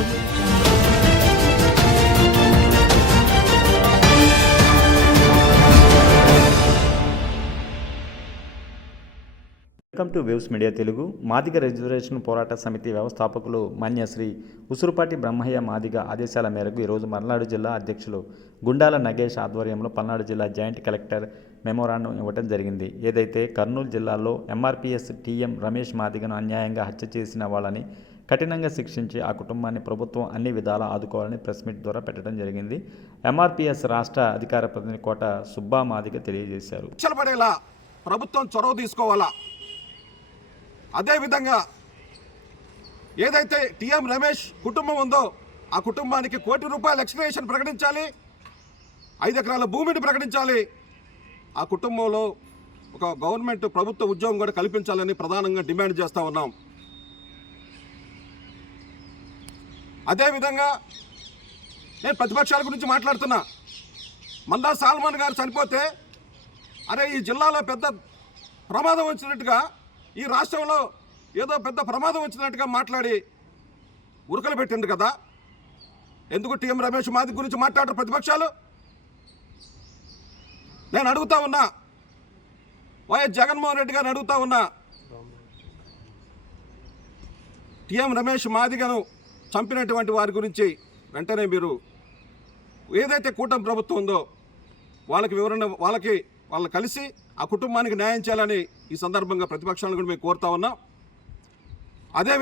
Thank you. Welcome to waves media Telugu. Madiga reservation Porata Samithi వ్యవస్థాపకులు మాన్యశ్రీ ఉసురుపాటి బ్రహ్మయ్య మాదిగ ఆదేశాల మేరకు ఈరోజు మర్నాడు జిల్లా అధ్యక్షులు గుండాల నగేష్ ఆధ్వర్యంలో పల్నాడు జిల్లా జాయింట్ కలెక్టర్ మెమోరాండం ఇవ్వడం జరిగింది. ఏదైతే కర్నూలు జిల్లాలో ఎంఆర్పీఎస్ టీఎం రమేష్ మాదిగను అన్యాయంగా హత్య చేసిన వాళ్ళని కఠినంగా శిక్షించి ఆ కుటుంబాన్ని ప్రభుత్వం అన్ని విధాలా ఆదుకోవాలని ప్రెస్ మీట్ ద్వారా పెట్టడం జరిగింది. ఎంఆర్పీఎస్ రాష్ట్ర అధికార ప్రతినిధి కోట సుబ్బా మాదిగ తెలియజేశారు. ప్రభుత్వం చొరవ తీసుకోవాలా? అదేవిధంగా ఏదైతే టీఎం రమేష్ కుటుంబం ఉందో ఆ కుటుంబానికి కోటి రూపాయల ఎక్స్ప్లెనేషన్ ప్రకటించాలి ఐదు ఎకరాల భూమిని ప్రకటించాలి. ఆ కుటుంబంలో ఒక గవర్నమెంట్ ప్రభుత్వ ఉద్యోగం కూడా కల్పించాలని ప్రధానంగా డిమాండ్ చేస్తూ ఉన్నాం. అదేవిధంగా నేను ప్రతిపక్షాల గురించి మాట్లాడుతున్నా. మందా సాల్మాన్ గారు చనిపోతే అరే ఈ జిల్లాలో పెద్ద ప్రమాదం వచ్చినట్టుగా ఈ రాష్ట్రంలో ఏదో పెద్ద ప్రమాదం వచ్చినట్టుగా మాట్లాడి ఉరకలు పెట్టింది కదా. ఎందుకు టీఎం రమేష్ మాది గురించి మాట్లాడరు ప్రతిపక్షాలు? నేను అడుగుతా ఉన్నా. వైఎస్ జగన్మోహన్ రెడ్డి గారిని అడుగుతా ఉన్నా. టీఎం రమేష్ మాదిగను చంపినటువంటి వారి గురించి వెంటనే మీరు ఏదైతే కూటమి ప్రభుత్వం ఉందో వాళ్ళకి వివరణ వాళ్ళకి వాళ్ళని కలిసి ఆ కుటుంబానికి న్యాయం చేయాలని ఈ సందర్భంగా ప్రతిపక్షాలను కూడా మేము కోరుతా ఉన్నాం. అదేవిధంగా